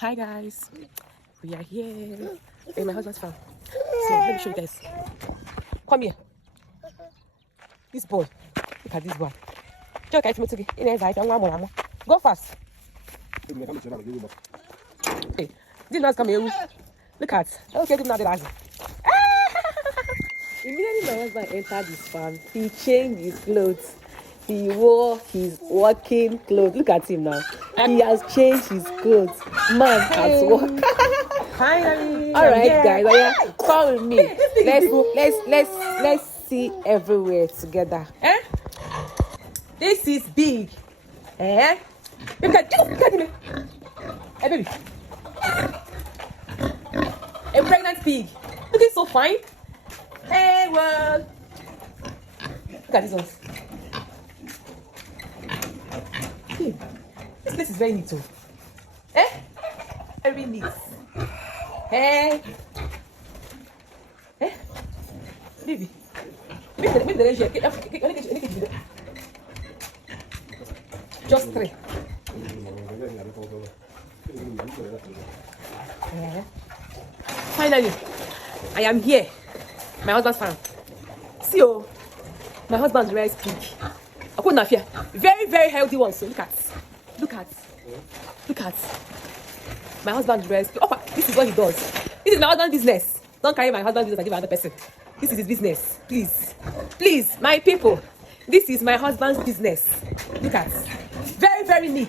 Hi guys, we are here in my husband's farm. So let me show you guys. Come here. This boy. Look at this boy. Go fast. Hey, this man's coming. Look at. Okay, give him now the last. Immediately my husband entered his farm, he changed his clothes. He wore his working clothes. Look at him now. He has changed his clothes. Man has work. Finally. All right, guys. Come with me. Let's see everywhere together. This is big. Look at me. Hey, baby. A pregnant pig. Look, it's so fine. Hey, world. Look at this one. This place is very neat too. Very neat. Hey. Baby. Maybe the range here. Just 3. Finally, I am here. My husband's farm. See, my husband's rice pig. I couldn't fear. Very, very healthy one. So look at my husband's rice pig. Oh, this is what he does. This is my husband's business. Don't carry my husband's business and give another person. This is his business. Please, my people. This is my husband's business. Look at. Very, very neat.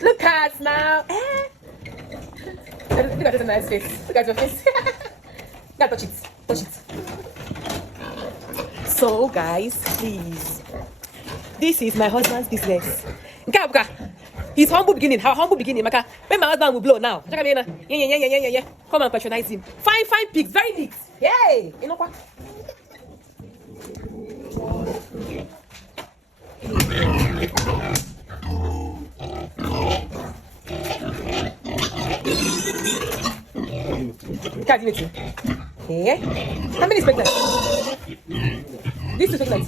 Look at now. Look at this nice face. Look at your face. Gotta touch it. So, guys, please. This is my husband's business. His humble beginning. How humble beginning, Maka. When my husband will blow now. Yeah. Come and patronize him. Fine pigs. Very neat. Yay! You know what? How many is pregnant? This is pregnant.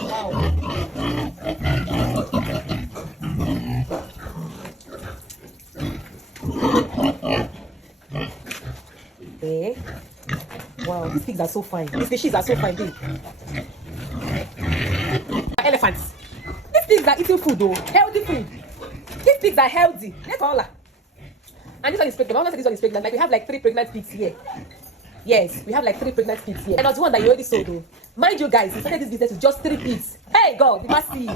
Wow. Wow, these pigs are so fine. These fishes are so fine. Elephants. These pigs are eating food though. Healthy food. These pigs are healthy. Let's all. And this one is pregnant. I want to say this one is pregnant. Like we have like 3 pregnant pigs here. Yes, we have like 3 pregnant pigs here. And not one that you already sold though. Mind you guys, we started this business with just 3 pigs. Hey God, you must see.